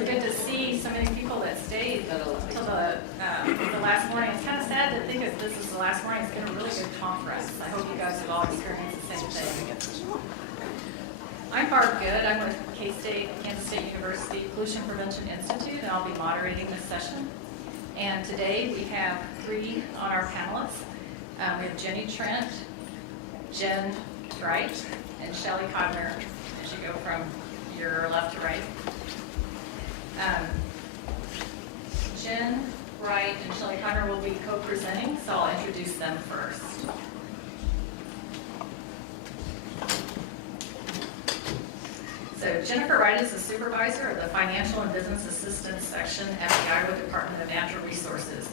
really good to see so many people that stayed till the last morning. It's kind of sad to think that this is the last morning. It's been a really good conference. I hope you guys have all experienced the same thing. I'm Barb Goode. I'm with K-State, Kansas State University Pollution Prevention Institute, and I'll be moderating this session. And today we have 3 on our panelists. We have Jenny Trent, Jen Wright, and Shelly Codner, as you go from your left to right. Jen Wright and Shelly Codner will be co-presenting, so I'll introduce them first. So Jennifer Wright is the supervisor of the Financial and Business Assistance section at the Iowa Department of Natural Resources.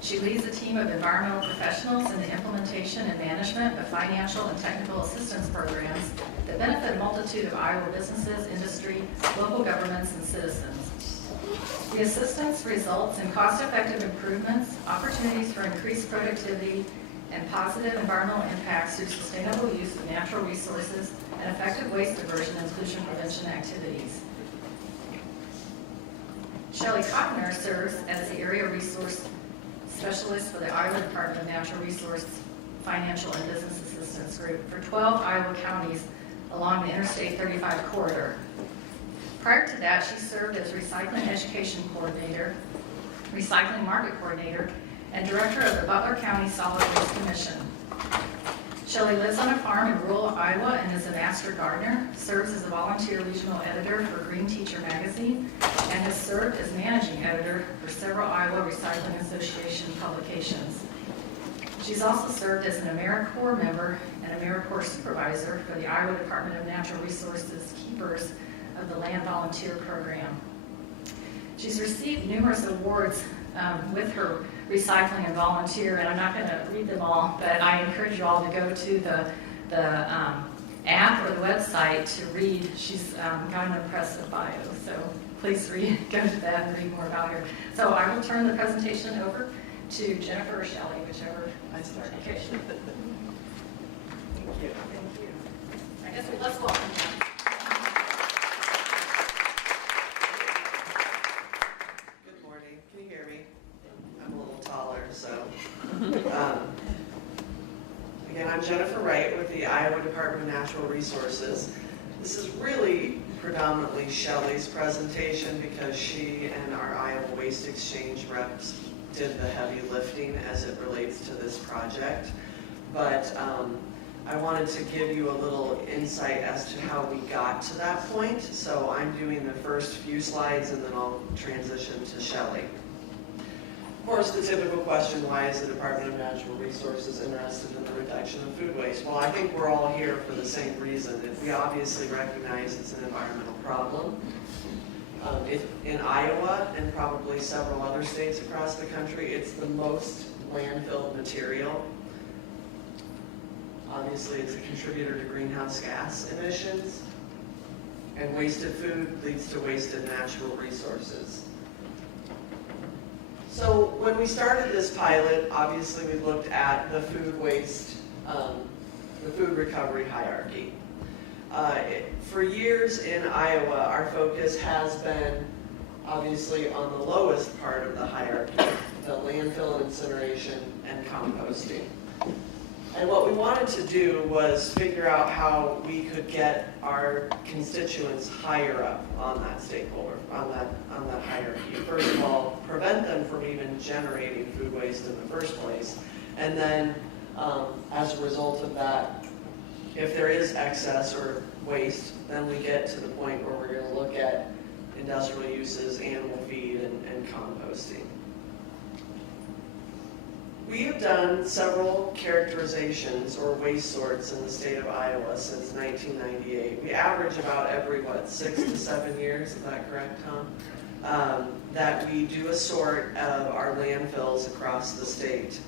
She leads a team of environmental professionals in the implementation and management of financial and technical assistance programs that benefit a multitude of Iowa businesses, industry, local governments, and citizens. The assistance results in cost-effective improvements, opportunities for increased productivity, and positive environmental impacts through sustainable use of natural resources and effective waste diversion and pollution prevention activities. Shelly Codner serves as the Area Resource Specialist for the Iowa Department of Natural Resource Financial and Business Assistance Group for 12 Iowa counties along the Interstate 35 corridor. Prior to that, she served as Recycling Education Coordinator, Recycling Market Coordinator, and Director of the Butler County Solid Waste Commission. Shelly lives on a farm in rural Iowa and is a master gardener, serves as a volunteer regional editor for Green Teacher magazine, and has served as managing editor for several Iowa Recycling Association publications. She's also served as an AmeriCorps member and AmeriCorps supervisor for the Iowa Department of Natural Resources Keepers of the Land Volunteer Program. She's received numerous awards with her recycling and volunteer, and I'm not going to read them all, but I encourage you all to go to the app or the website to read. She's got an impressive bio, so please go to that and read more about her. So I will turn the presentation over to Jennifer or Shelly, whichever I start. Okay. Thank you. Thank you. I guess let's welcome them. Can you hear me? I'm a little taller, so. Again, I'm Jennifer Wright with the Iowa Department of Natural Resources. This is really predominantly Shelly's presentation because she and our Iowa Waste Exchange reps did the heavy lifting as it relates to this project. But I wanted to give you a little insight as to how we got to that point. So I'm doing the first few slides and then I'll transition to Shelly. Of course, the typical question, why is the Department of Natural Resources interested in the reduction of food waste? Well, I think we're all here for the same reason. We obviously recognize it's an environmental problem. In Iowa and probably several other states across the country, it's the most landfill material. Obviously, it's a contributor to greenhouse gas emissions, and wasted food leads to wasted natural resources. So when we started this pilot, obviously we looked at the food waste, the food recovery hierarchy. For years in Iowa, our focus has been obviously on the lowest part of the hierarchy, the landfill incineration and composting. And what we wanted to do was figure out how we could get our constituents higher up on that stakeholder, on that hierarchy. First of all, prevent them from even generating food waste in the first place. And then, as a result of that, if there is excess or waste, then we get to the point where we're going to look at industrial uses, animal feed, and composting. We have done several characterizations or waste sorts in the state of Iowa since 1998. We average about every, 6 to 7 years, is that correct, Tom? That we do a sort of our landfills across the state.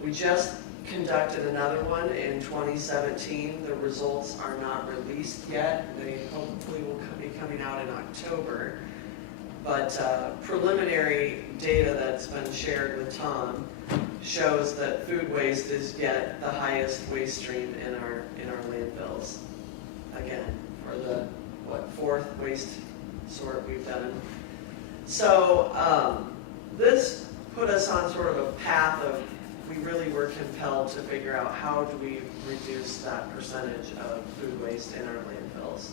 We just conducted another one in 2017. The results are not released yet. They hopefully will be coming out in October. But preliminary data that's been shared with Tom shows that food waste is yet the highest waste stream in our landfills. Again, for the fourth waste sort we've done. So this put us on sort of a path of, we really were compelled to figure out how do we reduce that percentage of food waste in our landfills.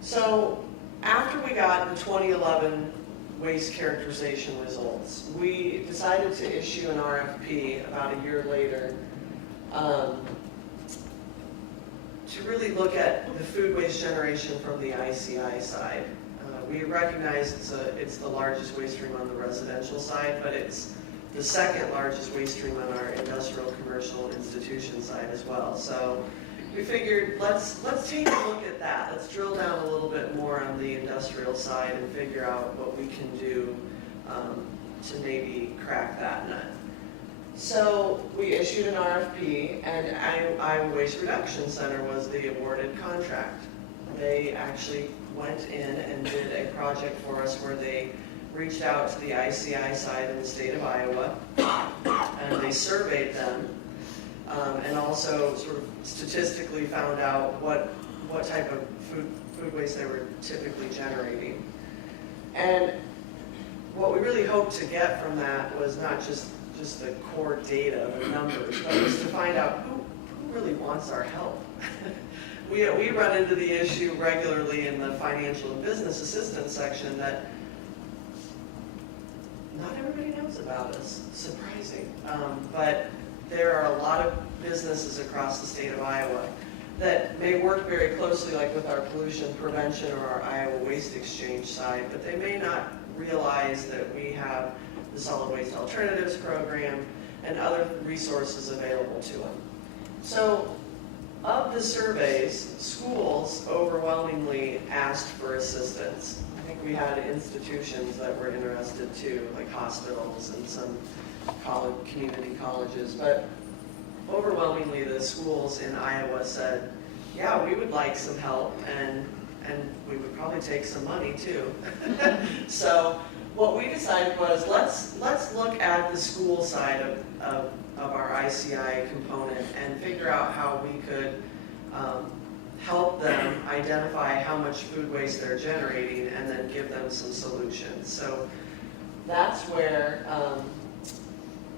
So after we got the 2011 waste characterization results, we decided to issue an RFP about a year later to really look at the food waste generation from the ICI side. We recognize it's the largest waste stream on the residential side, but it's the second largest waste stream on our industrial, commercial, and institution side as well. So we figured let's take a look at that. Let's drill down a little bit more on the industrial side and figure out what we can do to maybe crack that nut. So we issued an RFP, and Iowa Waste Reduction Center was the awarded contract. They actually went in and did a project for us where they reached out to the ICI side in the state of Iowa, and they surveyed them, and also sort of statistically found out what type of food waste they were typically generating. And what we really hoped to get from that was not just the core data, the numbers, but was to find out who really wants our help. We run into the issue regularly in the financial and business assistance section that not everybody knows about us. Surprising. But there are a lot of businesses across the state of Iowa that may work very closely, like with our pollution prevention or our Iowa Waste Exchange side, but they may not realize that we have the Solid Waste Alternatives Program and other resources available to them. So of the surveys, schools overwhelmingly asked for assistance. I think we had institutions that were interested too, like hospitals and some community colleges, but overwhelmingly the schools in Iowa said, yeah, we would like some help, and we would probably take some money too. So what we decided was let's look at the school side of our ICI component and figure out how we could help them identify how much food waste they're generating and then give them some solutions. So that's where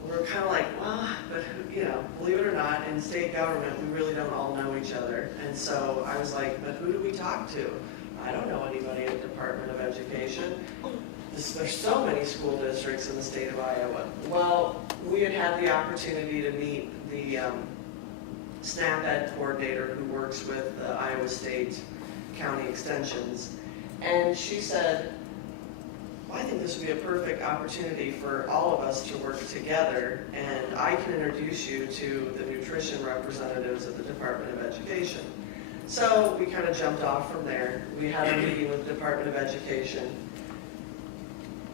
we're kind of like, well, but believe it or not, in state government, we really don't all know each other. And so I was like, but who do we talk to? I don't know anybody at the Department of Education. There's so many school districts in the state of Iowa. Well, we had the opportunity to meet the SNAP Ed coordinator who works with the Iowa State County Extensions. And she said, well, I think this would be a perfect opportunity for all of us to work together, and I can introduce you to the nutrition representatives of the Department of Education. So we kind of jumped off from there. We had a meeting with the Department of Education,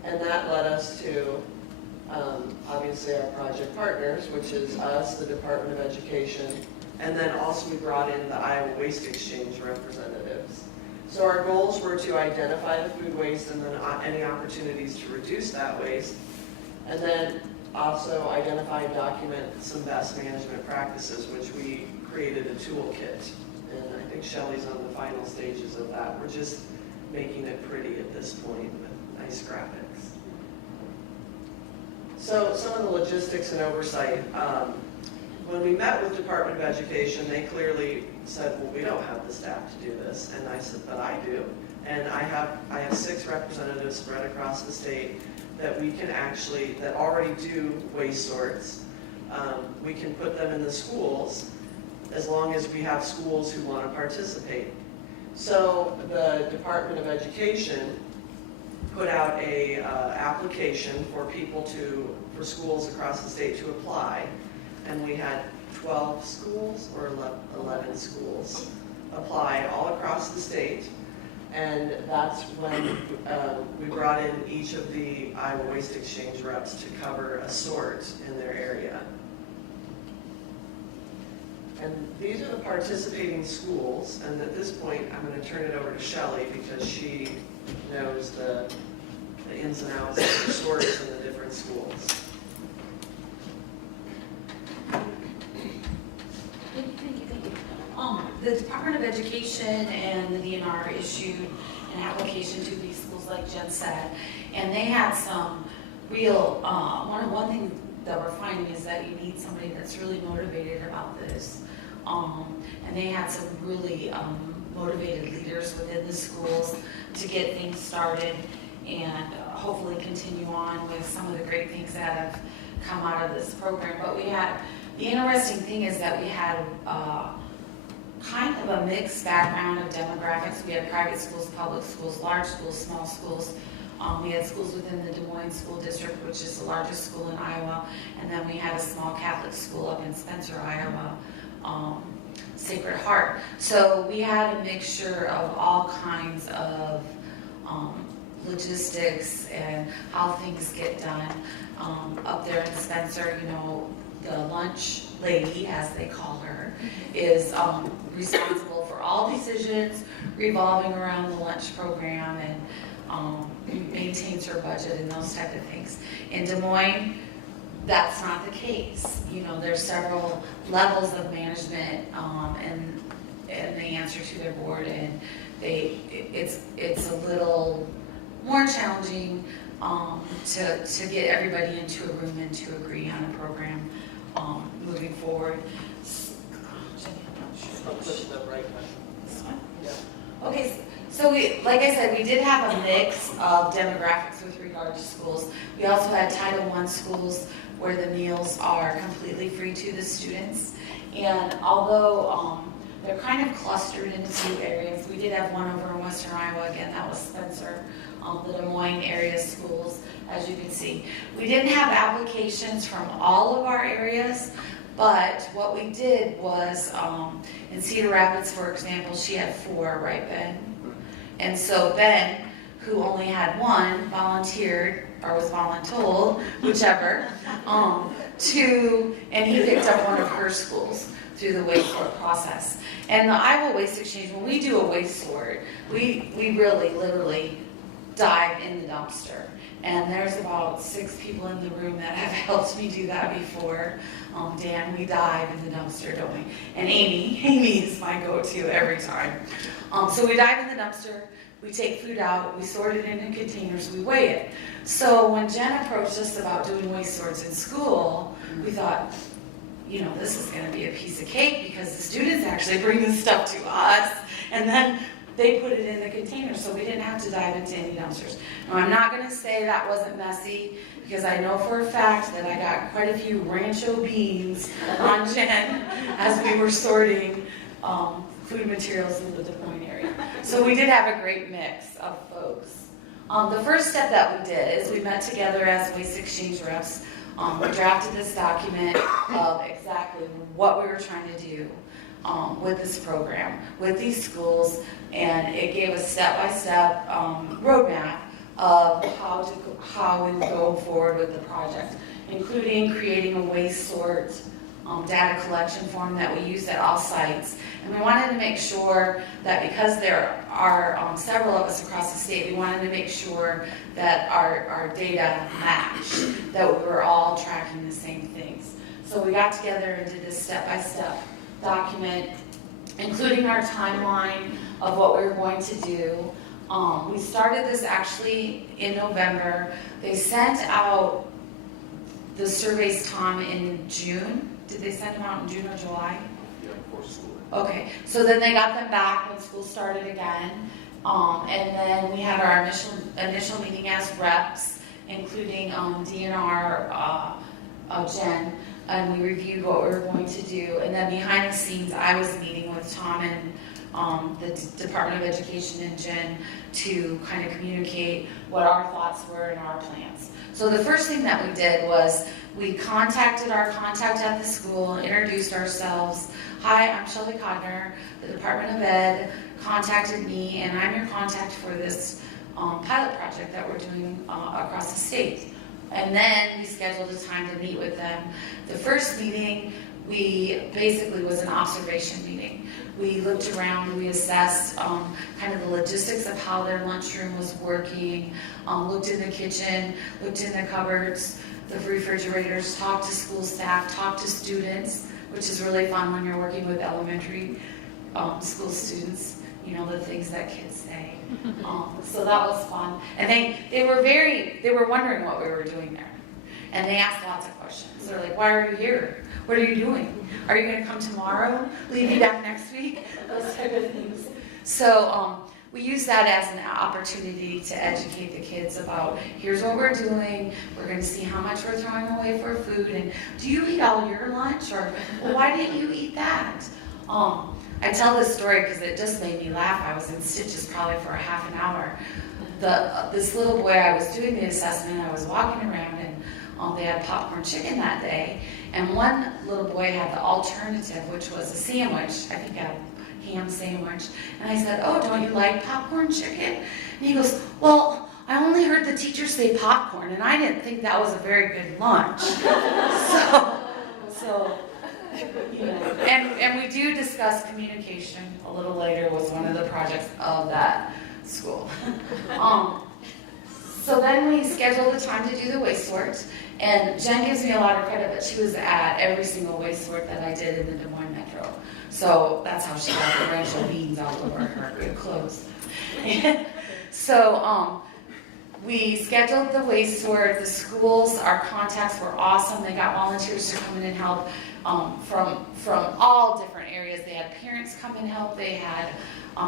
and that led us to obviously our project partners, which is us, the Department of Education, and then also we brought in the Iowa Waste Exchange representatives. So our goals were to identify the food waste and then any opportunities to reduce that waste, and then also identify and document some best management practices, which we created a toolkit. And I think Shelly's on the final stages of that. We're just making it pretty at this point with nice graphics. So some of the logistics and oversight. When we met with Department of Education, they clearly said, well, we don't have the staff to do this. And I said, but I do. And I have 6 representatives spread across the state that we can actually, that already do waste sorts. We can put them in the schools as long as we have schools who want to participate. So the Department of Education put out a application for for schools across the state to apply. And we had 12 schools or 11 schools apply all across the state. And that's when we brought in each of the Iowa Waste Exchange reps to cover a sort in their area. And these are the participating schools. And at this point, I'm going to turn it over to Shelly because she knows the ins and outs of the sorts in the different schools. Thank you. The Department of Education and the DNR issued an application to these schools, like Jen said, and they had some real, one thing that we're finding is that you need somebody that's really motivated about this. And they had some really motivated leaders within the schools to get things started and hopefully continue on with some of the great things that have come out of this program. But the interesting thing is that we had kind of a mixed background of demographics. We had private schools, public schools, large schools, small schools. We had schools within the Des Moines School District, which is the largest school in Iowa, and then we had a small Catholic school up in Spencer, Iowa, Sacred Heart. So we had a mixture of all kinds of logistics and how things get done. Up there in Spencer, you know, the lunch lady, as they call her, is responsible for all decisions revolving around the lunch program and maintains her budget and those type of things. In Des Moines, that's not the case. You know, there's several levels of management, and they answer to their board, and it's a little more challenging to get everybody into a room and to agree on a program moving forward. I'll push the right one. This one? Yeah. Okay, so like I said, we did have a mix of demographics with regard to schools. We also had Title I schools where the meals are completely free to the students. And although they're kind of clustered into two areas, we did have one over in Western Iowa, again, that was Spencer, the Des Moines area schools, as you can see. We didn't have applications from all of our areas, but what we did was, in Cedar Rapids, for example, she had 4, right, Ben? And so Ben, who only had 1, volunteered, or was voluntold, whichever, and he picked up one of her schools through the waste sort process. And the Iowa Waste Exchange, when we do a waste sort, we really, literally dive in the dumpster. And there's about 6 people in the room that have helped me do that before. Dan, we dive in the dumpster, don't we? And Amy is my go-to every time. So we dive in the dumpster, we take food out, we sort it into containers, we weigh it. So when Jen approached us about doing waste sorts in school, we thought, you know, this is going to be a piece of cake because the students actually bring this stuff to us, and then they put it in the container, so we didn't have to dive into any dumpsters. Now, I'm not going to say that wasn't messy, because I know for a fact that I got quite a few Rancho beans on Jen as we were sorting food materials in the Des Moines area. So we did have a great mix of folks. The first step that we did is we met together as waste exchange reps. We drafted this document of exactly what we were trying to do with this program, with these schools, and it gave a step-by-step roadmap of how we would go forward with the project, including creating a waste sort data collection form that we used at all sites. And we wanted to make sure that because there are several of us across the state, we wanted to make sure that our data matched, that we were all tracking the same things. So we got together and did this step-by-step document, including our timeline of what we were going to do. We started this actually in November. They sent out the surveys, Tom, in June. Did they send them out in June or July? Yeah, before school. Okay, so then they got them back when school started again. And then we had our initial meeting as reps, including DNR, Jen, and we reviewed what we were going to do. And then behind the scenes, I was meeting with Tom and the Department of Education and Jen to kind of communicate what our thoughts were and our plans. So the first thing that we did was we contacted our contact at the school, introduced ourselves. Hi, I'm Shelly Codner. The Department of Ed contacted me, and I'm your contact for this pilot project that we're doing across the state. And then we scheduled a time to meet with them. The first meeting, we basically was an observation meeting. We looked around, we assessed kind of the logistics of how their lunchroom was working, looked in the kitchen, looked in the cupboards, the refrigerators, talked to school staff, talked to students, which is really fun when you're working with elementary school students. you know, the things that kids say. So that was fun. And they were wondering what we were doing there. And they asked lots of questions. They're like, why are you here? What are you doing? Are you going to come tomorrow? Will you be back next week? Those type of things. So we use that as an opportunity to educate the kids about, here's what we're doing. We're going to see how much we're throwing away for food. And do you eat all your lunch? Or, well, why didn't you eat that? I tell this story because it just made me laugh. I was in stitches probably for a half an hour. This little boy, I was doing the assessment. I was walking around, and they had popcorn chicken that day. And one little boy had the alternative, which was a sandwich. I think a ham sandwich. And I said, oh, don't you like popcorn chicken? And he goes, well, I only heard the teacher say popcorn, and I didn't think that was a very good lunch. So you know, and we do discuss communication a little later, was one of the projects of that school. So then we scheduled the time to do the waste sort, and Jen gives me a lot of credit, but she was at every single waste sort that I did in the Des Moines Metro. So that's how she got the rancho beans all over her good clothes. So we scheduled the waste sort. The schools, our contacts were awesome. They got volunteers to come in and help from all different areas. They had parents come and help. They had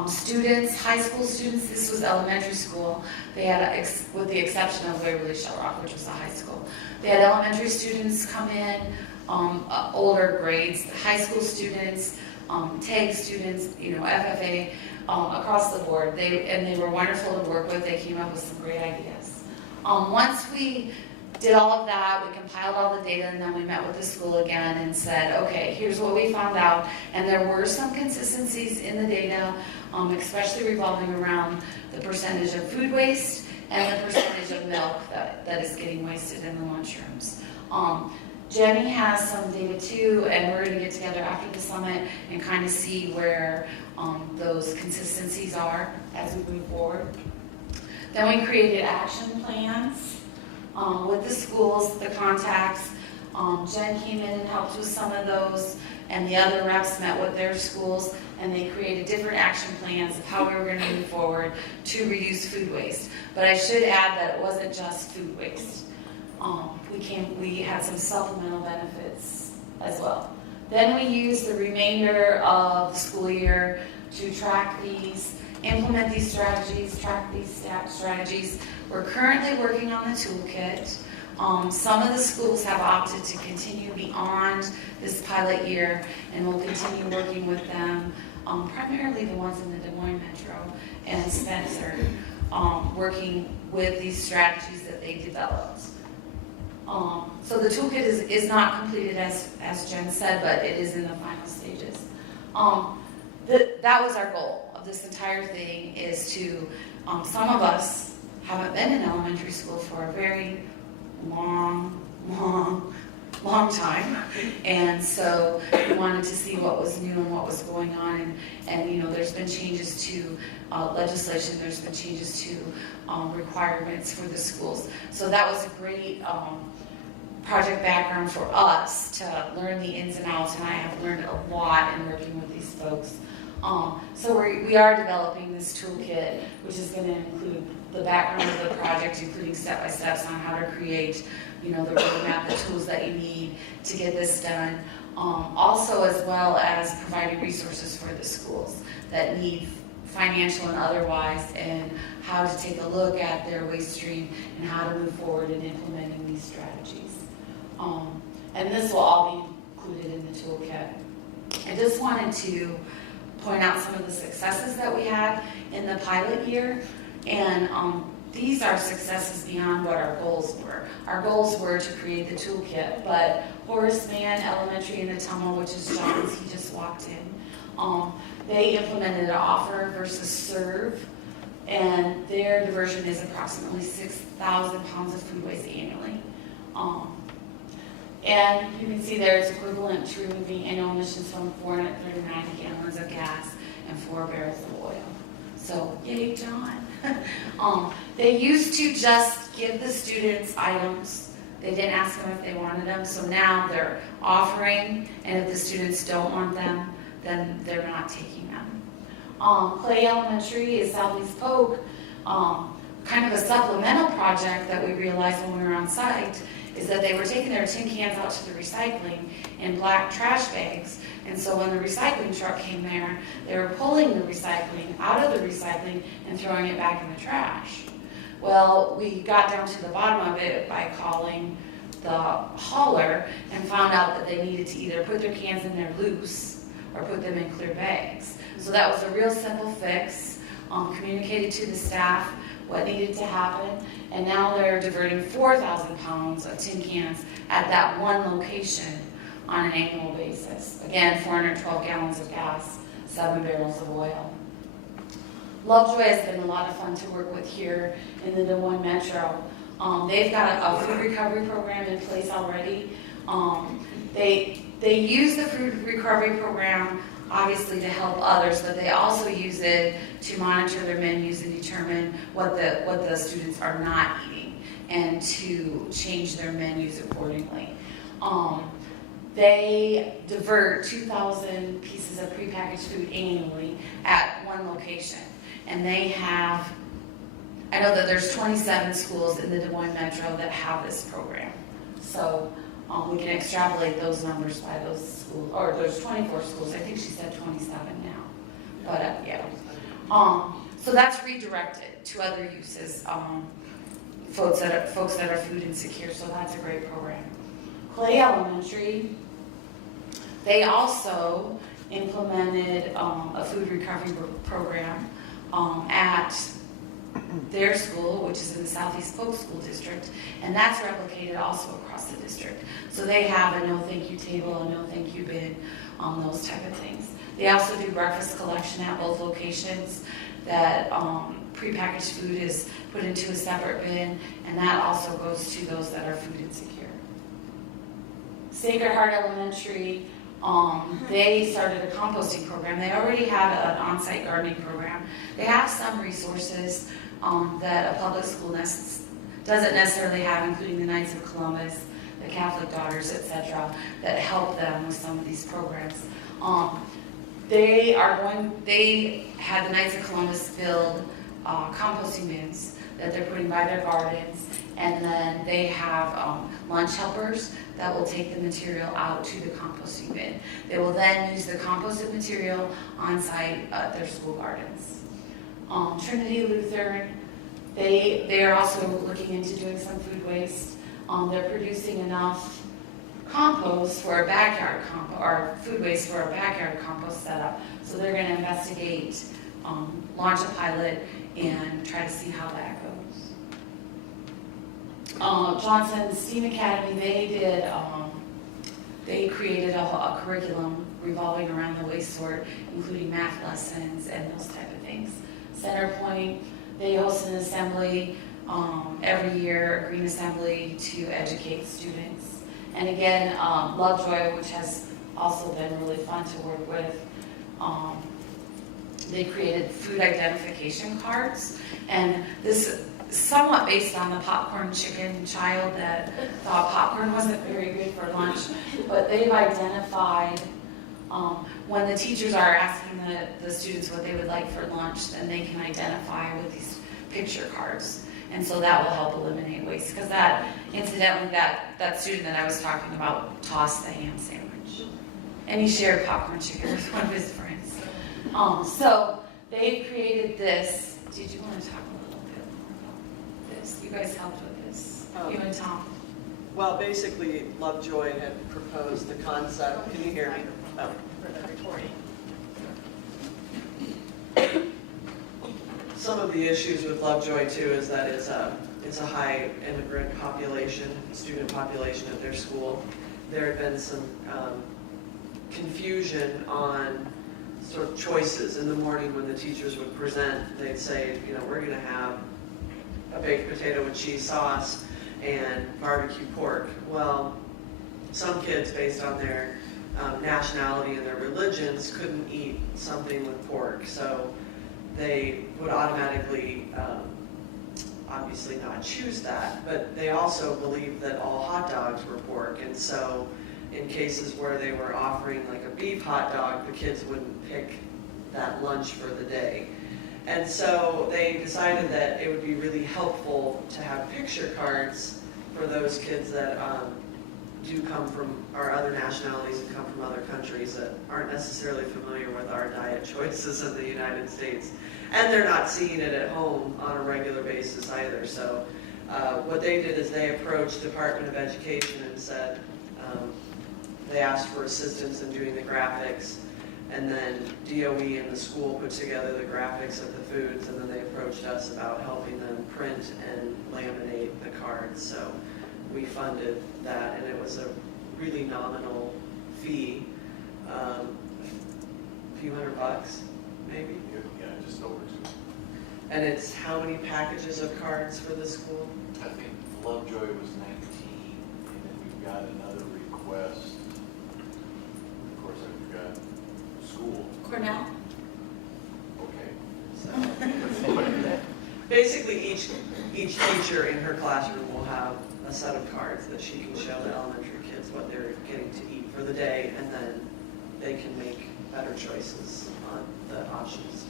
students, high school students. This was elementary school. They had, with the exception of Waverly Shell Rock, which was a high school. They had elementary students come in, older grades, high school students, TAG students, you know, FFA, across the board. They were wonderful to work with. They came up with some great ideas. Once we did all of that, we compiled all the data, and then we met with the school again and said, okay, here's what we found out. And there were some consistencies in the data, especially revolving around the percentage of food waste and the percentage of milk that is getting wasted in the lunchrooms. Jenny has some data too, and we're going to get together after the summit and kind of see where those consistencies are as we move forward. Then we created action plans with the schools, the contacts. Jen came in and helped with some of those, and the other reps met with their schools, and they created different action plans of how we were going to move forward to reduce food waste. But I should add that it wasn't just food waste. We had some supplemental benefits as well. Then we used the remainder of the school year to track these, implement these strategies, track these strategies. We're currently working on the toolkit. Some of the schools have opted to continue beyond this pilot year, and we'll continue working with them, primarily the ones in the Des Moines Metro and Spencer, working with these strategies that they developed. So the toolkit is not completed as Jen said, but it is in the final stages. That was our goal of this entire thing, is to, some of us haven't been in elementary school for a very long time, and so we wanted to see what was new and what was going on, and you know, there's been changes to legislation, there's been changes to requirements for the schools, so that was a great project background for us to learn the ins and outs, and I have learned a lot in working with these folks. So we are developing this toolkit, which is going to include the background of the project, including step-by-steps on how to create, you know, the roadmap, the tools that you need to get this done. Also, as well as providing resources for the schools that need financial and otherwise, and how to take a look at their waste stream and how to move forward in implementing these strategies. And this will all be included in the toolkit. I just wanted to point out some of the successes that we had in the pilot year, and these are successes beyond what our goals were. Our goals were to create the toolkit, but Horace Mann Elementary in Ottumwa, which is John's, he just walked in, they implemented an offer versus serve, and their diversion is approximately 6,000 pounds of food waste annually. And you can see there it's equivalent to removing annual emissions from 439 gallons of gas and 4 barrels of oil. So, yay, John. They used to just give the students items. They didn't ask them if they wanted them. So now they're offering, and if the students don't want them, then they're not taking them. Clay Elementary is Southeast Polk. Kind of a supplemental project that we realized when we were on site is that they were taking their tin cans out to the recycling in black trash bags. And so when the recycling truck came there, they were pulling the recycling out of the recycling and throwing it back in the trash. Well, we got down to the bottom of it by calling the hauler and found out that they needed to either put their cans in there loose or put them in clear bags. So that was a real simple fix, communicated to the staff what needed to happen, and now they're diverting 4,000 pounds of tin cans at that one location on an annual basis. Again, 412 gallons of gas, 7 barrels of oil. Lovejoy has been a lot of fun to work with here in the Des Moines Metro. They've got a food recovery program in place already. They use the food recovery program obviously to help others, but they also use it to monitor their menus and determine what the students are not eating and to change their menus accordingly. They divert 2,000 pieces of prepackaged food annually at one location. And they have, I know that there's 27 schools in the Des Moines Metro that have this program. So we can extrapolate those numbers by those schools, or there's 24 schools. I think she said 27 now. But yeah. So that's redirected to other uses, folks that are food insecure. So that's a great program. Clay Elementary, they also implemented a food recovery program at their school, which is in the Southeast Polk School District, and that's replicated also across the district. So they have a no thank you table, a no thank you bin, those type of things. They also do breakfast collection at both locations. That prepackaged food is put into a separate bin, and that also goes to those that are food insecure. Sacred Heart Elementary, they started a composting program. They already had an on-site gardening program. They have some resources that a public school doesn't necessarily have, including the Knights of Columbus, the Catholic Daughters, etc., that help them with some of these programs. They had the Knights of Columbus build composting bins that they're putting by their gardens, and then they have lunch helpers that will take the material out to the composting bin. They will then use the composted material on site at their school gardens. Trinity Lutheran, they are also looking into doing some food waste. They're producing enough compost for a backyard or food waste for a backyard compost setup. So they're going to investigate, launch a pilot, and try to see how that goes. Johnson STEAM Academy, they created a curriculum revolving around the waste sort, including math lessons and those type of things. Centerpoint, they host an assembly every year, a green assembly to educate students. And again, Lovejoy, which has also been really fun to work with, they created food identification cards, and this somewhat based on the popcorn chicken child that thought popcorn wasn't very good for lunch, but they've identified when the teachers are asking the students what they would like for lunch, then they can identify with these picture cards. And so that will help eliminate waste, because that, incidentally, that student that I was talking about tossed the ham sandwich, and he shared popcorn chicken with one of his friends. So they created this. Did you want to talk a little bit more about this? You guys helped with this, you and Tom. Well, basically, Lovejoy had proposed the concept. Can you hear me? Oh. For the recording. Some of the issues with Lovejoy too is that it's a high immigrant population, student population at their school. There had been some confusion on sort of choices in the morning when the teachers would present. They'd say, we're going to have a baked potato with cheese sauce and barbecue pork. Well, some kids, based on their nationality and their religions, couldn't eat something with pork, so they would automatically, obviously not choose that, but they also believed that all hot dogs were pork, and so in cases where they were offering like a beef hot dog, the kids wouldn't pick that lunch for the day. And so they decided that it would be really helpful to have picture cards for those kids that do come from, or other nationalities and come from other countries that aren't necessarily familiar with our diet choices in the United States. And they're not seeing it at home on a regular basis either. So what they did is they approached Department of Education and said, they asked for assistance in doing the graphics, and then DOE and the school put together the graphics of the foods, and then they approached us about helping them print and laminate the cards. So we funded that, and it was a really nominal fee, a few $100 maybe. Yeah, just over 2. And it's how many packages of cards for the school? I think Lovejoy was 19, and then we've got another request. Of course, I've got school. Cornell? Okay. So basically, each teacher in her classroom will have a set of cards that she can show the elementary kids what they're getting to eat for the day, and then they can make better choices on the options.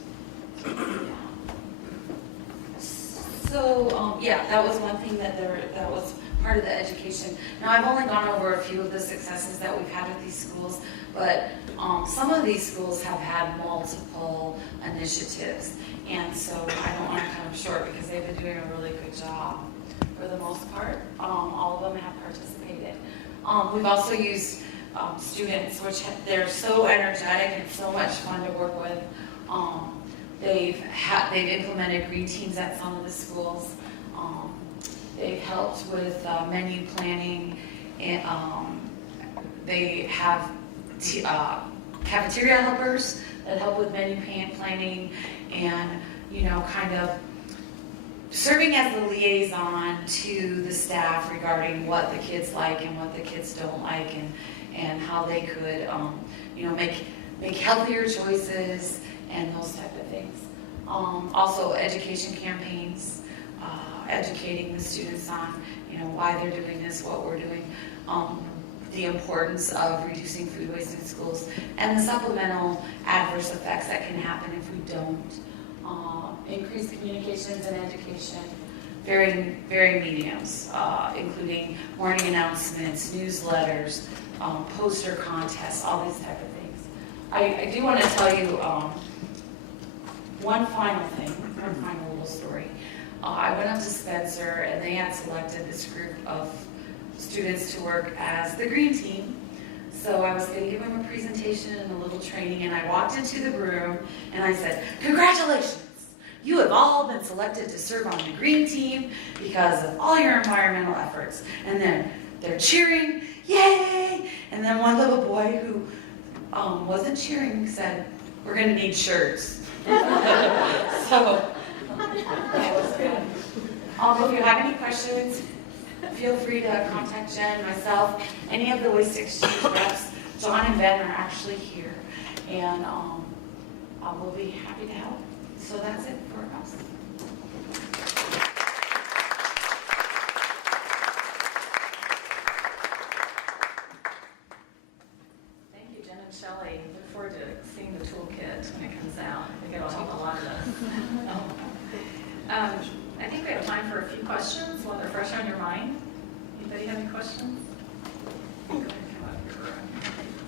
So, yeah, that was one thing that was part of the education. Now, I've only gone over a few of the successes that we've had with these schools, but some of these schools have had multiple initiatives. And so I don't want to cut them short because they've been doing a really good job for the most part. All of them have participated. We've also used students, which they're so energetic and so much fun to work with. They've implemented green teams at some of the schools. They've helped with menu planning, and they have cafeteria helpers that help with menu planning, and kind of serving as the liaison to the staff regarding what the kids like and what the kids don't like, and how they could make healthier choices and those type of things. Also education campaigns, educating the students on why they're doing this, what we're doing, the importance of reducing food waste in schools, and the supplemental adverse effects that can happen if we don't. Increased communications and education, varying mediums, including morning announcements, newsletters, poster contests, all these type of things. I do want to tell you one final little story. I went up to Spencer, and they had selected this group of students to work as the green team. So I was going to give them a presentation and a little training, and I walked into the room, and I said, "Congratulations! You have all been selected to serve on the green team because of all your environmental efforts." And then they're cheering, "Yay!" And then one little boy who wasn't cheering said, "We're going to need shirts." So that was good. If you have any questions, feel free to contact Jen, myself, any of the Waste Exchange reps. John and Ben are actually here, and we'll be happy to help. So that's it for us. Thank you, Jen and Shelly. Look forward to seeing the toolkit when it comes out. I think it'll help a lot of us. I think we have time for a few questions while they're fresh on your mind. Anybody have any questions? Go ahead, come up here.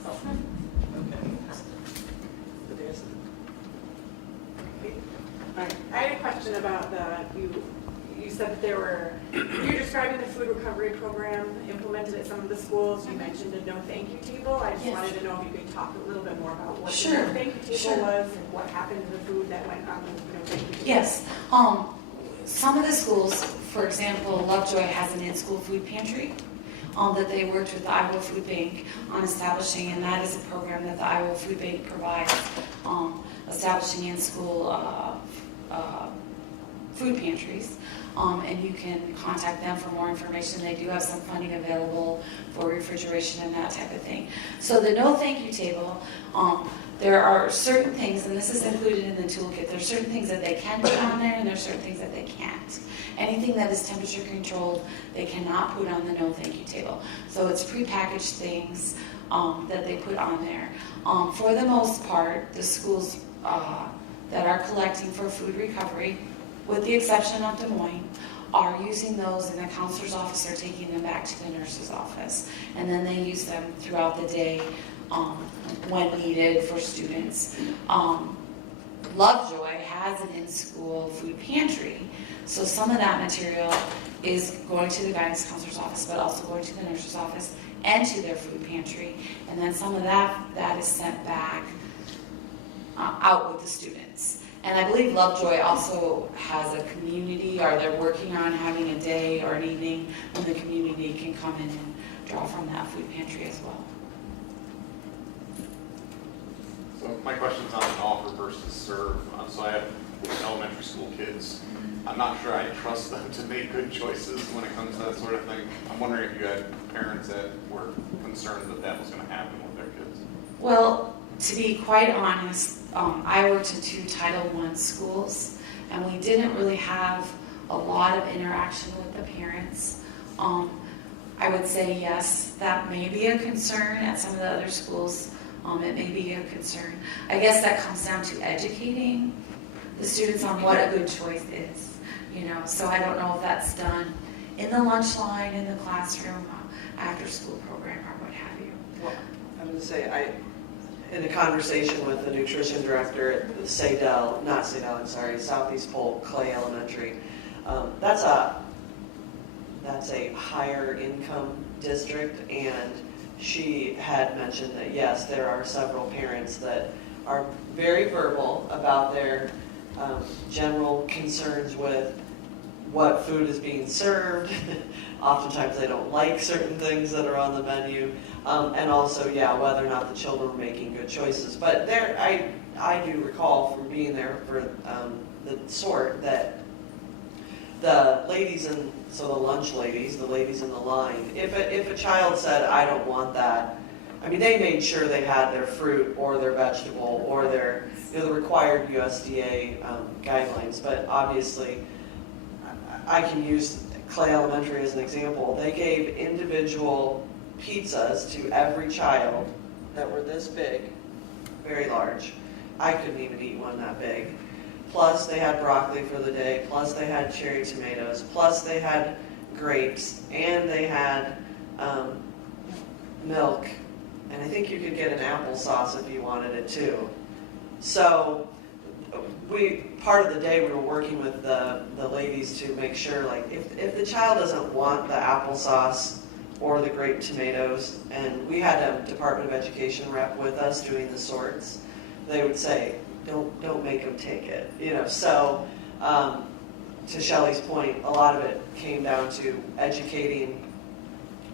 Saltzman? I had a question about you said that you're describing the food recovery program implemented at some of the schools. You mentioned a no thank you table. I just wanted to know if you could talk a little bit more about what the no thank you table was and what happened to the food that went on the no thank you table. Yes. Some of the schools, for example, Lovejoy has an in-school food pantry that they worked with the Iowa Food Bank on establishing, and that is a program that the Iowa Food Bank provides, establishing in-school food pantries, and you can contact them for more information. They do have some funding available for refrigeration and that type of thing. So the no thank you table, there are certain things, and this is included in the toolkit, there's certain things that they can put on there and there's certain things that they can't. Anything that is temperature controlled, they cannot put on the no thank you table. So it's prepackaged things that they put on there. For the most part, the schools that are collecting for food recovery, with the exception of Des Moines, are using those, and the counselor's office are taking them back to the nurse's office. And then they use them throughout the day when needed for students. Lovejoy has an in-school food pantry. So some of that material is going to the guidance counselor's office, but also going to the nurse's office and to their food pantry. And then some of that is sent back out with the students. And I believe Lovejoy also has a community, or they're working on having a day or an evening when the community can come in and draw from that food pantry as well. So my question's on an offer versus serve. So I have elementary school kids. I'm not sure I trust them to make good choices when it comes to that sort of thing. I'm wondering if you had parents that were concerned that that was going to happen with their kids. Well, to be quite honest, I worked in 2 Title I schools, and we didn't really have a lot of interaction with the parents. I would say yes, that may be a concern at some of the other schools. It may be a concern. I guess that comes down to educating the students on what a good choice is. So I don't know if that's done in the lunch line, in the classroom, after school program, or what have you. Well, I'm going to say, in a conversation with the nutrition director at Southeast Polk Clay Elementary, that's a higher income district, and she had mentioned that yes, there are several parents that are very verbal about their general concerns with what food is being served. Oftentimes they don't like certain things that are on the menu, and also, whether or not the children are making good choices. But I do recall from being there for the sort that the ladies the lunch ladies, the ladies in the line, if a child said, I don't want that, I mean, they made sure they had their fruit or their vegetable or their, the required USDA guidelines. But obviously, I can use Clay Elementary as an example. They gave individual pizzas to every child that were this big, very large. I couldn't even eat one that big. Plus they had broccoli for the day, plus they had cherry tomatoes, plus they had grapes, and they had milk, and I think you could get an applesauce if you wanted it too. So part of the day we were working with the ladies to make sure, like, if the child doesn't want the applesauce or the grape tomatoes, and we had a Department of Education rep with us doing the sorts, they would say, don't make them take it, So to Shelly's point, a lot of it came down to educating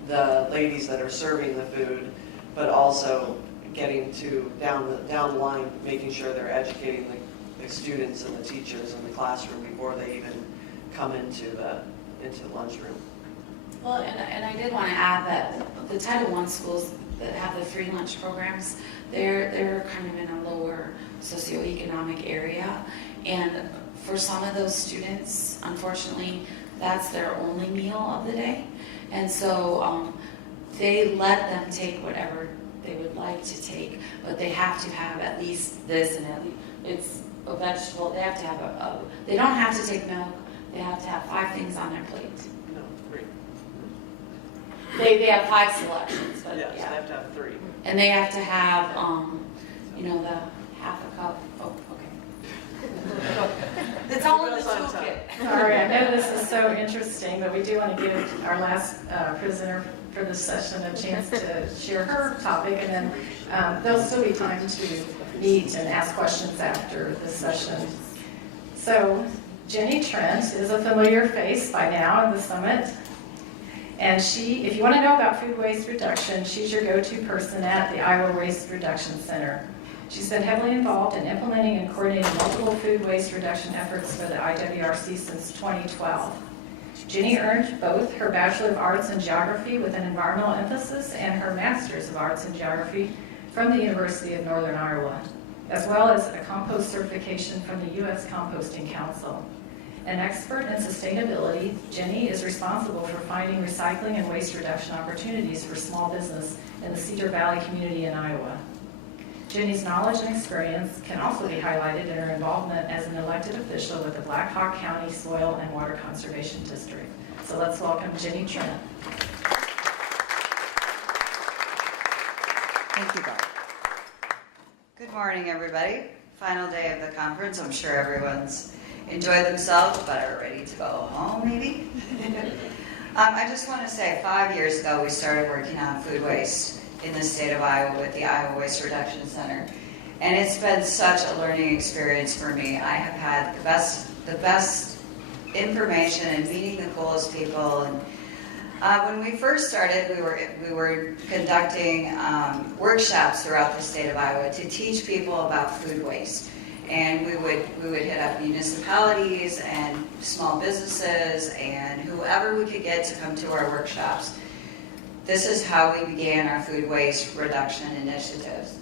the ladies that are serving the food, but also getting to down the line, making sure they're educating the students and the teachers in the classroom before they even come into the lunchroom. Well, and I did want to add that the Title I schools that have the free lunch programs, they're kind of in a lower socioeconomic area, and for some of those students, unfortunately, that's their only meal of the day, and so they let them take whatever they would like to take, but they have to have at least this, and at least it's a vegetable. They have to have they don't have to take milk. They have to have 5 things on their plate. No, 3. They have 5 selections, but Yes, they have to have 3. and they have to have the half a cup. Oh, okay. It's all in the toolkit. All right, I know this is so interesting, but we do want to give our last presenter for this session a chance to share her topic, and then there'll still be time to meet and ask questions after this session. So Jenny Trent is a familiar face by now in the summit, and if you want to know about food waste reduction, she's your go-to person at the Iowa Waste Reduction Center. She's been heavily involved in implementing and coordinating multiple food waste reduction efforts for the IWRC since 2012. Jenny earned both her Bachelor of Arts in Geography with an environmental emphasis and her Master's of Arts in Geography from the University of Northern Iowa, as well as a compost certification from the U.S. Composting Council. An expert in sustainability, Jenny is responsible for finding recycling and waste reduction opportunities for small business in the Cedar Valley community in Iowa. Jenny's knowledge and experience can also be highlighted in her involvement as an elected official with the Black Hawk County Soil and Water Conservation District. So let's welcome Jenny Trent. Thank you, Barb. Good morning, everybody. Final day of the conference. I'm sure everyone's enjoyed themselves, but are ready to go home, maybe. I just want to say 5 years ago, we started working on food waste in the state of Iowa with the Iowa Waste Reduction Center. And it's been such a learning experience for me. I have had the best information and meeting the coolest people. And when we first started, we were conducting workshops throughout the state of Iowa to teach people about food waste. And we would hit up municipalities and small businesses and whoever we could get to come to our workshops. This is how we began our food waste reduction initiatives.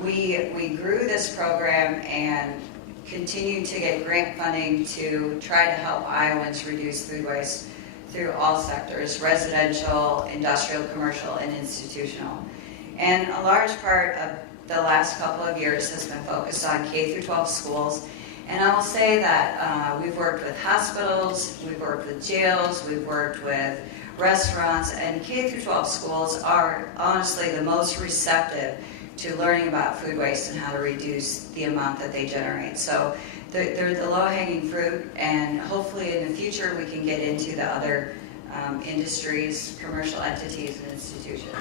We grew this program and continued to get grant funding to try to help Iowans reduce food waste through all sectors: residential, industrial, commercial, and institutional. And a large part of the last couple of years has been focused on K-12 schools. And I will say that we've worked with hospitals, we've worked with jails, we've worked with restaurants, and K-12 schools are honestly the most receptive to learning about food waste and how to reduce the amount that they generate. So they're the low-hanging fruit, and hopefully in the future we can get into the other industries, commercial entities, and institutions.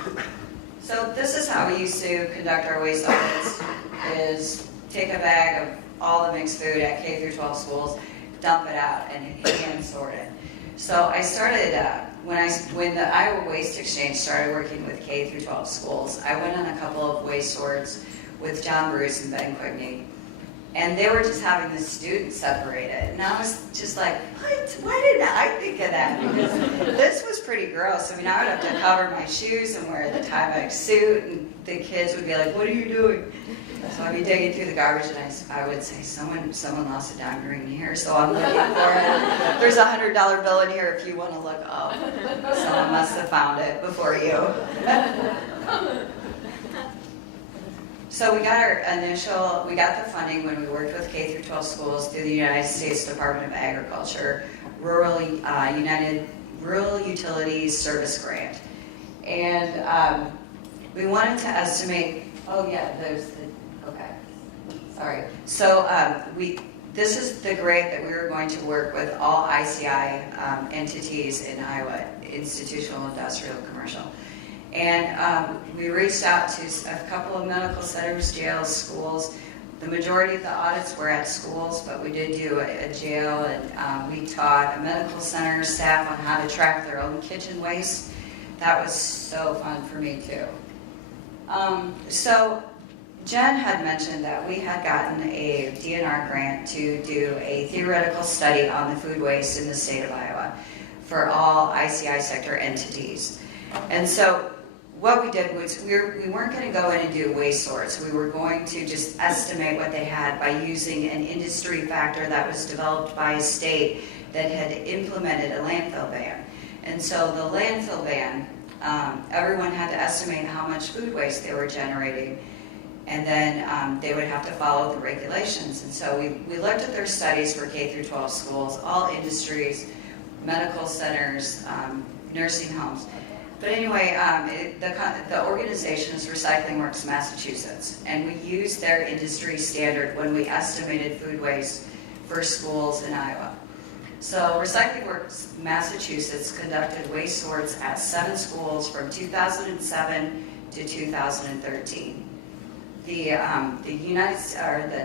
So this is how we used to conduct our waste audits, is take a bag of all the mixed food at K-12 schools, dump it out, and hand sort it. So I started, when the Iowa Waste Exchange started working with K-12 schools, I went on a couple of waste sorts with John Bruce and Ben Quigney. And they were just having the students separated. And I was just like, what? Why didn't I think of that? Because this was pretty gross. I mean, I would have to cover my shoes and wear the tie-back suit, and the kids would be like, what are you doing? So I'd be digging through the garbage, and I would say, someone lost a dime ring here, so I'm looking for it. There's a $100 bill in here if you want to look up. Someone must have found it before you. So we got the funding when we worked with K-12 schools through the United States Department of Agriculture, Rural Utilities Service Grant. And we wanted to estimate, So this is the grant that we were going to work with all ICI entities in Iowa, institutional, industrial, commercial. And we reached out to a couple of medical centers, jails, schools. The majority of the audits were at schools, but we did do a jail, and we taught a medical center staff on how to track their own kitchen waste. That was so fun for me too. So Jen had mentioned that we had gotten a DNR grant to do a theoretical study on the food waste in the state of Iowa for all ICI sector entities. And so what we did was we weren't going to go in and do waste sorts. We were going to just estimate what they had by using an industry factor that was developed by a state that had implemented a landfill ban. And so the landfill ban, everyone had to estimate how much food waste they were generating, and then they would have to follow the regulations. And so we looked at their studies for K-12 schools, all industries, medical centers, nursing homes. But anyway, the organization is Recycling Works Massachusetts, and we used their industry standard when we estimated food waste for schools in Iowa. So Recycling Works Massachusetts conducted waste sorts at 7 schools from 2007 to 2013. The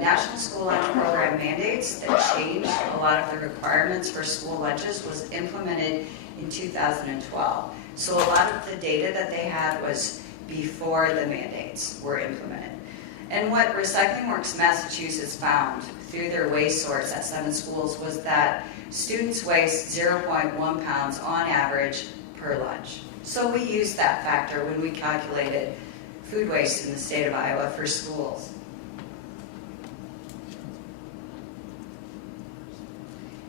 National School Lunch Program mandates that changed a lot of the requirements for school lunches was implemented in 2012. So a lot of the data that they had was before the mandates were implemented. And what Recycling Works Massachusetts found through their waste sorts at 7 schools was that students waste 0.1 pounds on average per lunch. So we used that factor when we calculated food waste in the state of Iowa for schools.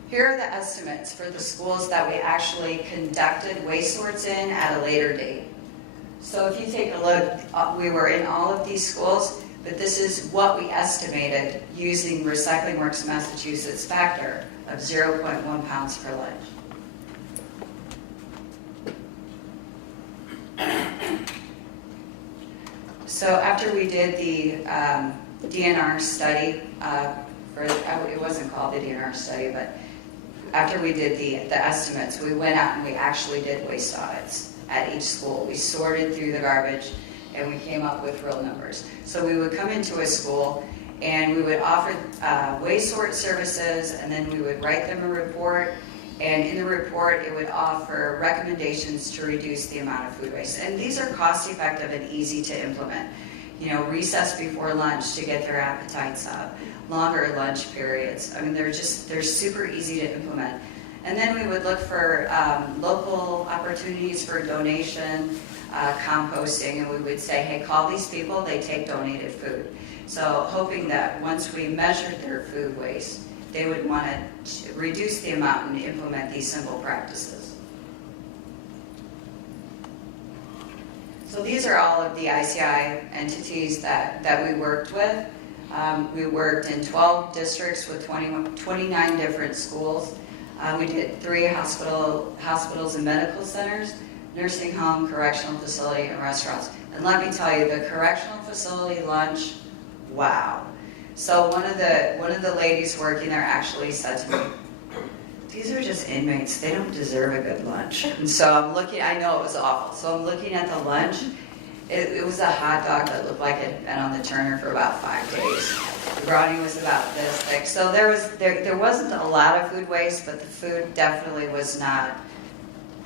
Here are the estimates for the schools that we actually conducted waste sorts in at a later date. So if you take a look, we were in all of these schools, but this is what we estimated using Recycling Works Massachusetts factor of 0.1 pounds per lunch. So after we did the DNR study, it wasn't called the DNR study, but after we did the estimates, we went out and we actually did waste audits at each school. We sorted through the garbage and we came up with real numbers. So we would come into a school and we would offer waste sort services, and then we would write them a report, and in the report it would offer recommendations to reduce the amount of food waste. And these are cost effective and easy to implement. You know, recess before lunch to get their appetites up, longer lunch periods. I mean, they're super easy to implement. And then we would look for local opportunities for donation, composting, and we would say, hey, call these people, they take donated food. So hoping that once we measured their food waste, they would want to reduce the amount and implement these simple practices. So these are all of the ICI entities that we worked with. We worked in 12 districts with 29 different schools. We did 3 hospitals and medical centers, nursing home, correctional facility, and restaurants. And let me tell you, the correctional facility lunch, wow. So one of the ladies working there actually said to me, these are just inmates, they don't deserve a good lunch. And so I'm looking, I know it was awful, so I'm looking at the lunch. It was a hot dog that looked like it had been on the Turner for about 5 days. The brownie was about this thick. So there wasn't a lot of food waste, but the food definitely was not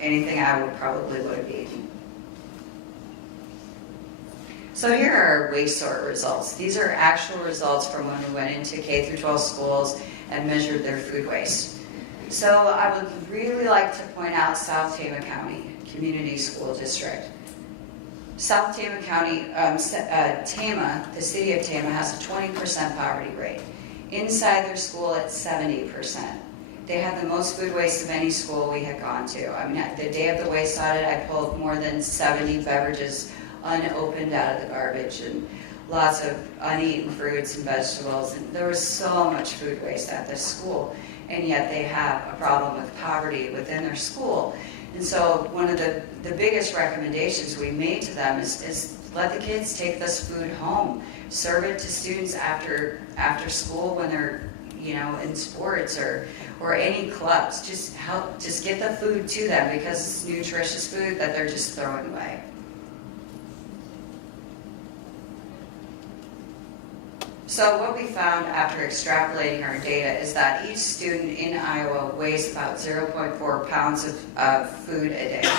anything I would have eaten. So here are our waste sort results. These are actual results from when we went into K-12 schools and measured their food waste. So I would really like to point out South Tama County Community School District. South Tama County, Tama, the city of Tama, has a 20% poverty rate. Inside their school, it's 70%. They had the most food waste of any school we had gone to. I mean, the day of the waste audit, I pulled more than 70 beverages unopened out of the garbage, and lots of uneaten fruits and vegetables. And there was so much food waste at this school, and yet they have a problem with poverty within their school. And so one of the biggest recommendations we made to them is let the kids take this food home. Serve it to students after school when they're, you know, in sports or any clubs. Just get the food to them, because it's nutritious food that they're just throwing away. So what we found after extrapolating our data is that each student in Iowa weighs about 0.4 pounds of food a day.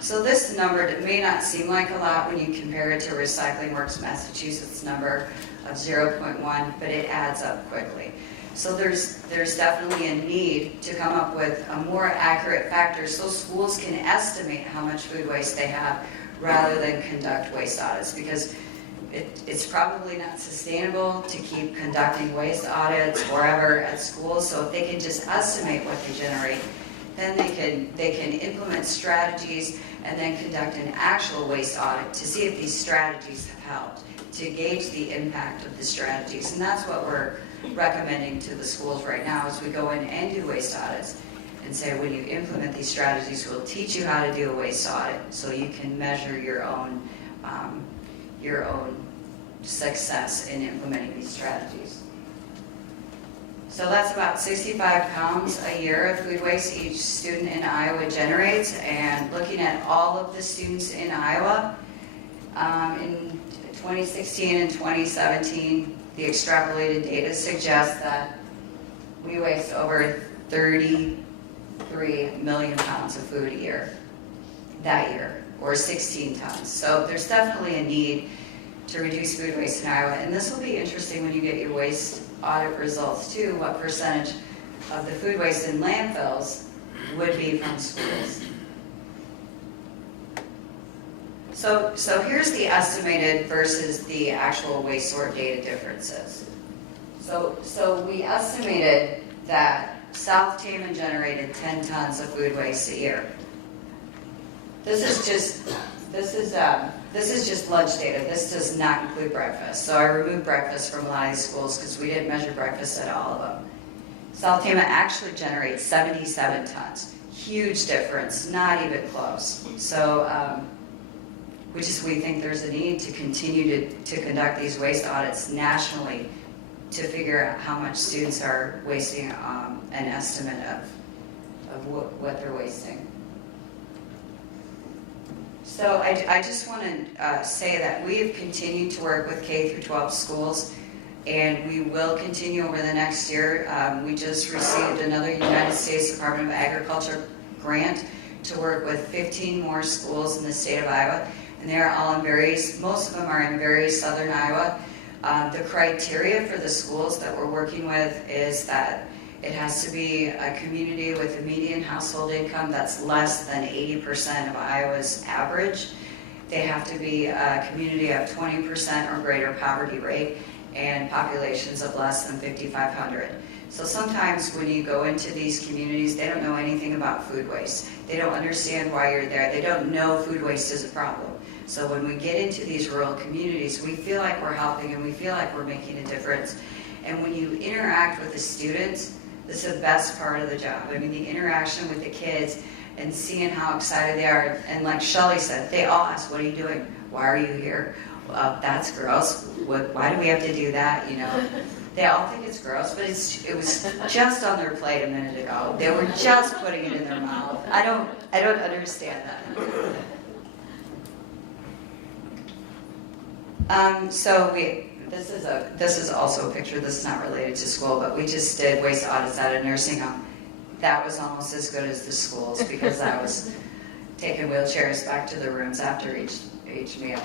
So this number may not seem like a lot when you compare it to Recycling Works Massachusetts number of 0.1, but it adds up quickly. So there's definitely a need to come up with a more accurate factor so schools can estimate how much food waste they have rather than conduct waste audits, because it's probably not sustainable to keep conducting waste audits forever at schools. So if they can just estimate what they generate, then they can implement strategies and then conduct an actual waste audit to see if these strategies have helped, to gauge the impact of the strategies. And that's what we're recommending to the schools right now as we go in and do waste audits and say, when you implement these strategies, we'll teach you how to do a waste audit so you can measure your own success in implementing these strategies. So that's about 65 pounds a year of food waste each student in Iowa generates. And looking at all of the students in Iowa, in 2016 and 2017, the extrapolated data suggests that we waste over 33 million pounds of food a year, that year, or 16 tons. So there's definitely a need to reduce food waste in Iowa. And this will be interesting when you get your waste audit results too, what percentage of the food waste in landfills would be from schools. So here's the estimated versus the actual waste sort data differences. So we estimated that South Tama generated 10 tons of food waste a year. This is just this is just lunch data. This does not include breakfast. So I removed breakfast from a lot of these schools because we didn't measure breakfast at all of them. South Tama actually generates 77 tons. Huge difference, not even close. So we think there's a need to continue to conduct these waste audits nationally to figure out how much students are wasting, an estimate of what they're wasting. So I just want to say that we have continued to work with K-12 schools, and we will continue over the next year. We just received another United States Department of Agriculture grant to work with 15 more schools in the state of Iowa, and they are all in most of them are in very southern Iowa. The criteria for the schools that we're working with is that it has to be a community with a median household income that's less than 80% of Iowa's average. They have to be a community of 20% or greater poverty rate and populations of less than 5,500. So sometimes when you go into these communities, they don't know anything about food waste. They don't understand why you're there. They don't know food waste is a problem. So when we get into these rural communities, we feel like we're helping and we feel like we're making a difference. And when you interact with the students, this is the best part of the job. I mean, the interaction with the kids and seeing how excited they are. And like Shelly said, they all ask, what are you doing? Why are you here? Well, that's gross. Why do we have to do that? You know, they all think it's gross, but it was just on their plate a minute ago. They were just putting it in their mouth. I don't understand that. So this is also a picture. This is not related to school, but we just did waste audits at a nursing home. That was almost as good as the schools because I was taking wheelchairs back to the rooms after each meal.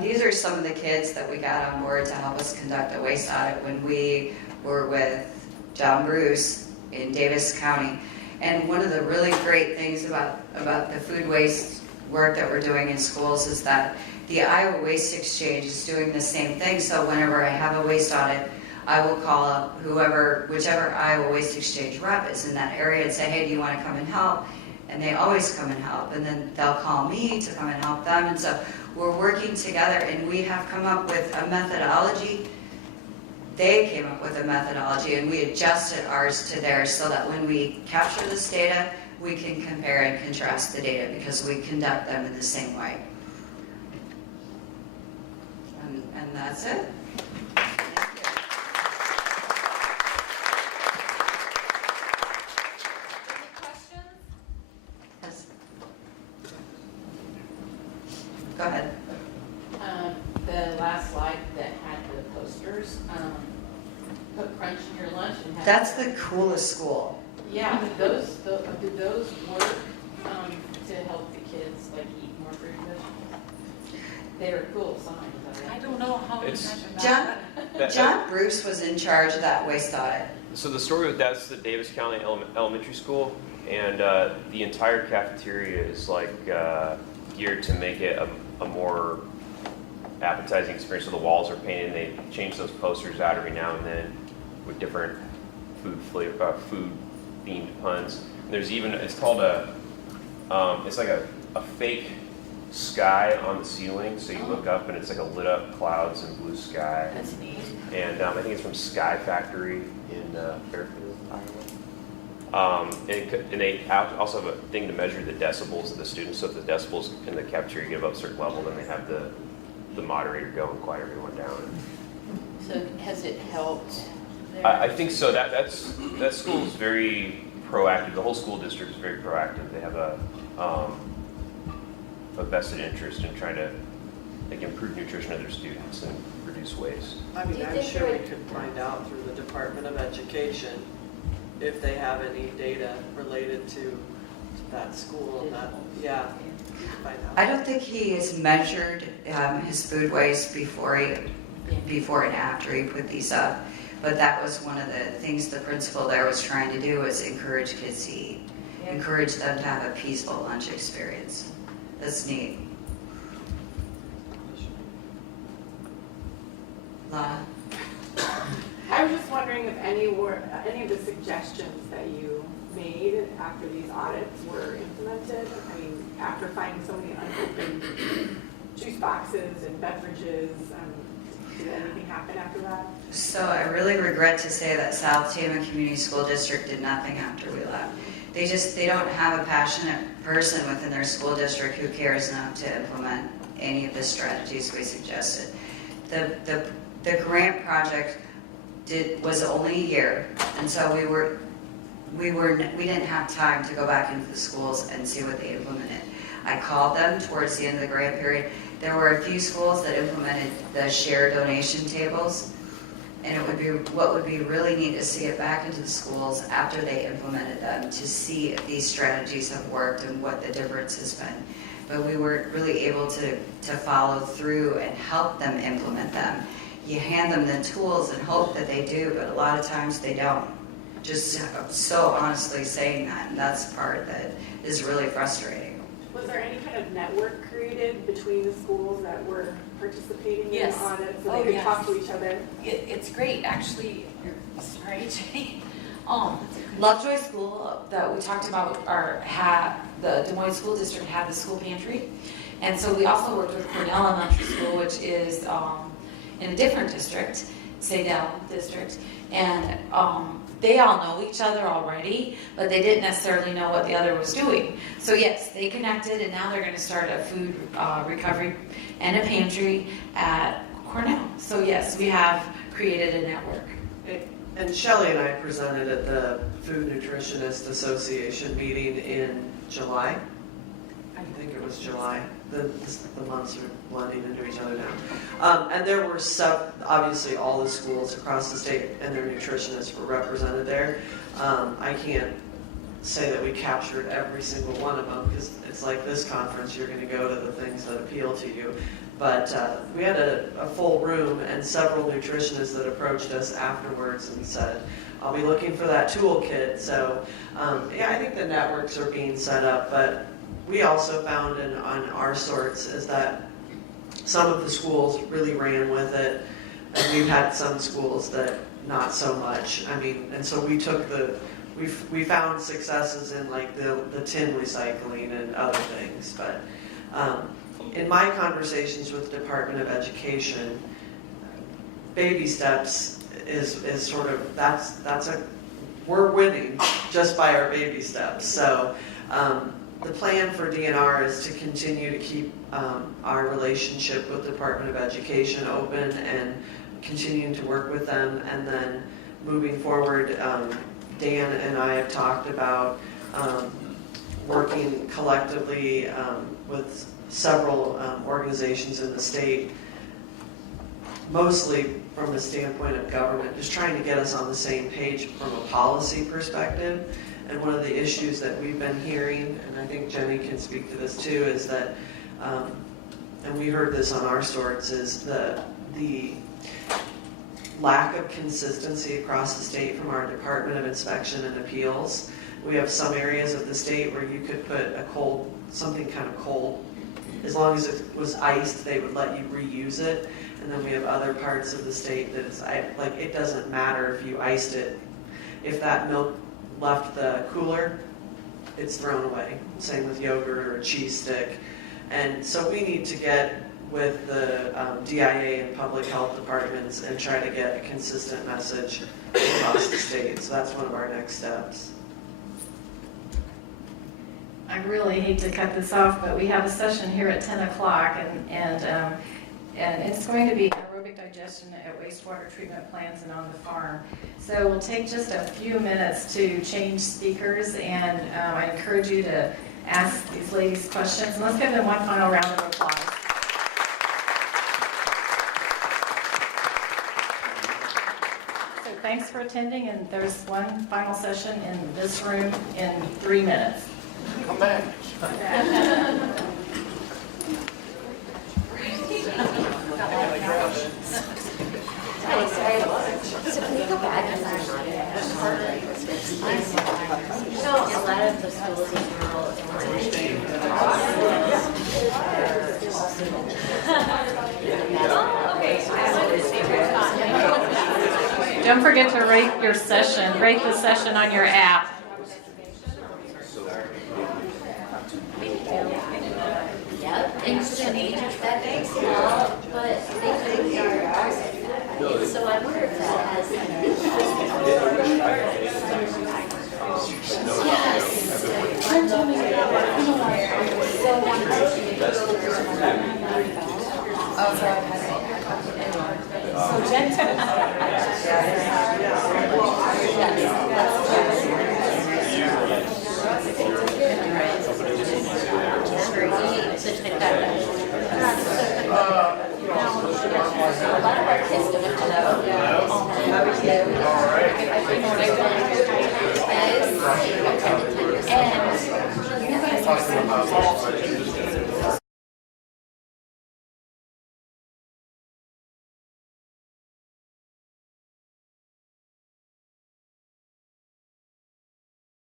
These are some of the kids that we got on board to help us conduct a waste audit when we were with John Bruce in Davis County. And one of the really great things about the food waste work that we're doing in schools is that the Iowa Waste Exchange is doing the same thing. So whenever I have a waste audit, I will call up whichever Iowa Waste Exchange rep is in that area and say, hey, do you want to come and help? And they always come and help. And then they'll call me to come and help them. And so we're working together, and we have come up with a methodology. They came up with a methodology, and we adjusted ours to theirs so that when we capture this data, we can compare and contrast the data because we conduct them in the same way. And that's it. Any questions? Yes. Go ahead. The last slide that had the posters, put crunch in your lunch and have. That's the coolest school. Yeah, but do those work, to help the kids like eat more fruit and vegetables? They're cool signs, I don't know how to It's- measure that. John Bruce was in charge of that waste audit. So the story with that's the Davis County Elementary School, and the entire cafeteria is like geared to make it a more appetizing experience. So the walls are painted, and they change those posters out every now and then with different food themed puns. And there's even, it's called it's like a fake sky on the ceiling. So you look up and it's like a lit up clouds and blue sky. That's neat. And I think it's from Sky Factory in Fairfield, Iowa. And they also have a thing to measure the decibels of the students. So if the decibels in the cafeteria get above a certain level, then they have the moderator go and quiet everyone down. So has it helped? I think so. That school is very proactive. The whole school district is very proactive. They have a vested interest in trying to improve nutrition of their students and reduce waste. I mean, I'm sure we could find out through the Department of Education if they have any data related to that school and that, yeah. we could find out. I don't think he has measured his food waste before and after he put these up. But that was one of the things the principal there was trying to do, was encourage kids to eat. Encourage them to have a peaceful lunch experience. That's neat. I was just wondering if any of the suggestions that you made after these audits were implemented? I mean, after finding so many unopened juice boxes and beverages, did anything happen after that? So I really regret to say that South Tama Community School District did nothing after we left. They don't have a passionate person within their school district who cares enough to implement any of the strategies we suggested. The grant project was only a year, and so we didn't have time to go back into the schools and see what they implemented. I called them towards the end of the grant period. There were a few schools that implemented the share donation tables, and what would be really neat is to get back into the schools after they implemented them to see if these strategies have worked and what the difference has been. But we weren't really able to follow through and help them implement them. You hand them the tools and hope that they do, but a lot of times they don't. Just so honestly saying that, and that's the part that is really frustrating. Was there any kind of network created between the schools that were participating Yes. in audits so Oh, they could yes. talk to each other? It's great, actually. Sorry, Jenny. Lovejoy School that we talked about the Des Moines School District had the school pantry. And so we also worked with Cornell Elementary School, which is in a different district, Sadell District. And they all know each other already, but they didn't necessarily know what the other was doing. So yes, they connected, and now they're going to start a food recovery and a pantry at Cornell. So yes, we have created a network. And Shelly and I presented at the Food Nutritionist Association meeting in July. I think it was July. The months are blending into each other now. And there were obviously all the schools across the state and their nutritionists were represented there. I can't say that we captured every single one of them because it's like this conference, you're going to go to the things that appeal to you. But we had a full room and several nutritionists that approached us afterwards and said, I'll be looking for that toolkit. So yeah, I think the networks are being set up, but we also found on our sorts is that some of the schools really ran with it, and we've had some schools that not so much. I mean, and so we took we found successes in like the tin recycling and other things, but in my conversations with the Department of Education, baby steps is sort of, we're winning just by our baby steps. So the plan for DNR is to continue to keep our relationship with the Department of Education open and continuing to work with them. And then moving forward, Dan and I have talked about working collectively with several organizations in the state, mostly from a standpoint of government, just trying to get us on the same page from a policy perspective. And one of the issues that we've been hearing, and I think Jenny can speak to this too, is that, and we heard this on our sorts, is the lack of consistency across the state from our Department of Inspection and Appeals. We have some areas of the state where you could put something kind of cold. As long as it was iced, they would let you reuse it. And then we have other parts of the state that it's like it doesn't matter if you iced it. If that milk left the cooler, it's thrown away. Same with yogurt or a cheese stick. And so we need to get with the DIA and public health departments and try to get a consistent message across the state. So that's one of our next steps. I really hate to cut this off, but we have a session here at 10 o'clock, and it's going to be aerobic digestion at wastewater treatment plants and on the farm. So we'll take just a few minutes to change speakers, and I encourage you to ask these ladies questions. And let's give them one final round of applause. So thanks for attending, and there's one final session in this room in 3 minutes. Come back. So can you go back and so a lot of the schools in rural Don't forget to rate the session on your app. Thanks, Jenny. That makes help, but they couldn't hear us. And so I wonder if that has Yes. I'm telling you, so Jen. A lot of our kids don't know. And you guys are so